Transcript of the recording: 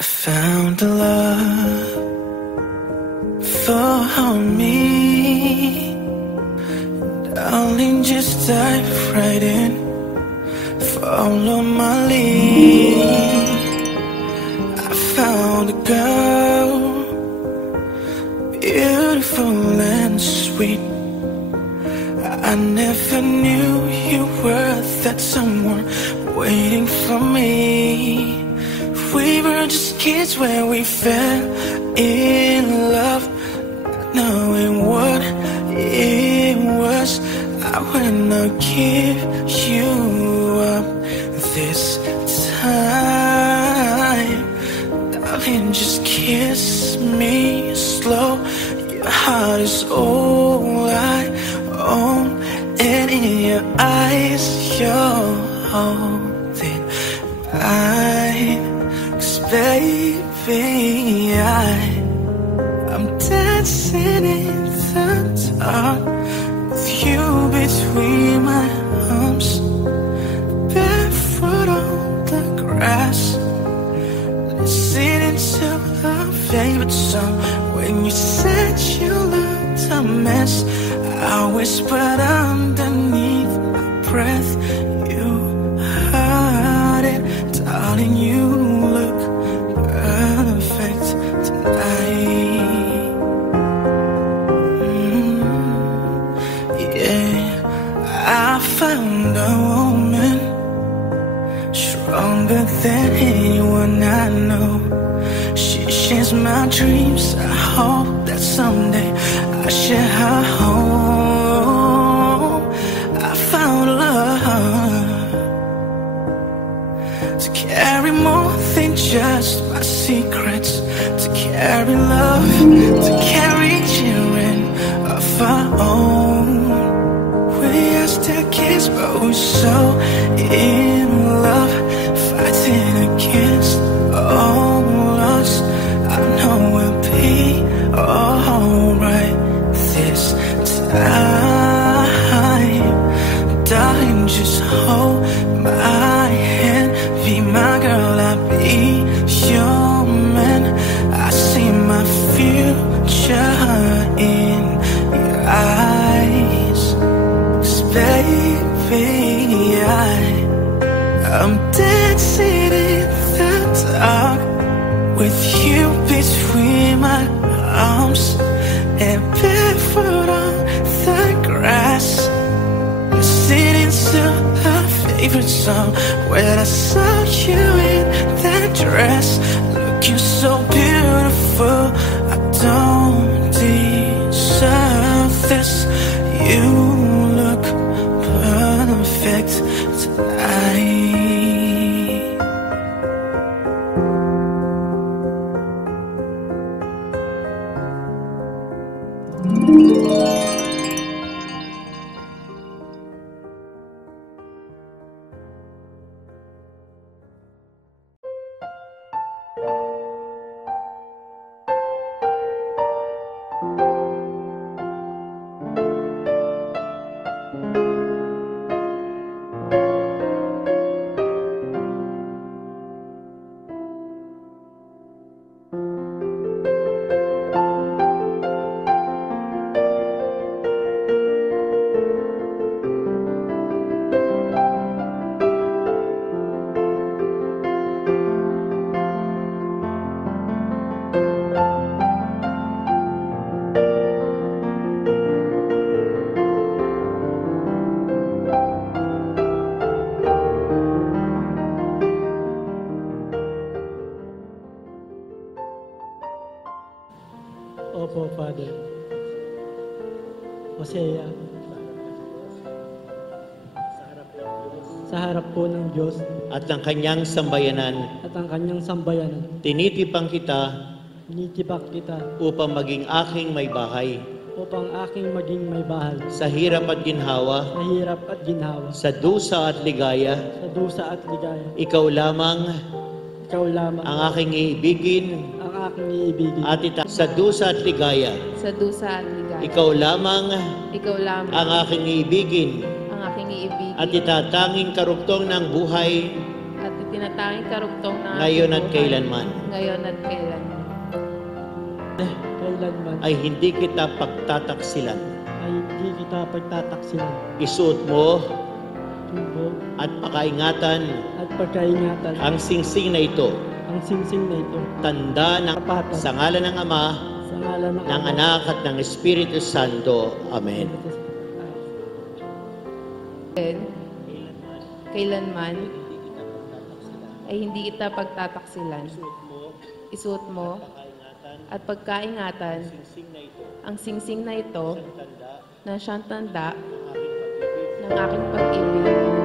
I found a love for me. Darling, just dive right in, follow my lead. I found a girl, beautiful and sweet. I never knew you were that someone waiting for me. We were just kids when we fell in love, not knowing what it was. I will not give you up this time. Darling, just kiss me slow. Your heart is all I own, and in your eyes you're holding mine. 'Cause baby, I'm dancing in the dark with you between my arms, barefoot on the grass, listening to our favorite song. When you said you looked a mess, I whispered underneath my breath, you heard it, darling, you look perfect tonight. Yeah, I found a woman stronger than anyone I know. She shares my dreams. I hope that someday I share her home. I found love to carry more than just my secrets, to carry love, to carry children of our own. We are still kids, but we're so in love, fighting against all odds. I know we'll be alright this time. Darling, just hold my hand, be my girl, I'll be your man. I see my future in your eyes. 'Cause baby, I'm dancing in the dark with you between my arms, and barefoot on the grass, listening to our favorite song. When I saw you in that dress, looking so beautiful, I don't deserve this. You look perfect tonight. Opo, Father. Hosea, sa harap po ng Diyos at ng kanyang sambayanan, at ang kanyang sambayanan, tinitipang kita tinitipak kita upang maging aking may bahay upang aking maging may bahay sa hirap at ginhawa, sa hirap at ginhawa, sa dusa at ligaya. sa dusa at ligaya. Ikaw lamang Ikaw lamang ang aking iibigin ang aking iibigin. at sa dusa at ligaya. Sa dusa at ligaya. Ikaw lamang Ikaw lamang ang aking iibigin ang aking iibigin at itatanging karugtong ng buhay at tinatanging karugtong ng aking ngayon at buhay, kailanman, ngayon at kailanman, Kailanman ay hindi kita pagtataksilan. ay hindi kita pagtataksilan. Isuot mo Tubo at pakaingatan at pagkaingatan ang singsing na ito, ang singsing na ito. tanda ng sa ngalan ng Ama, Sa ngalan ng ng Ama, Anak at ng Espiritu Santo. Amen. kailanman, ay hindi kita pagtataksilan. Isuot mo at pagkaingatan ang singsing na ito na siyang tanda ng aking pag-ibig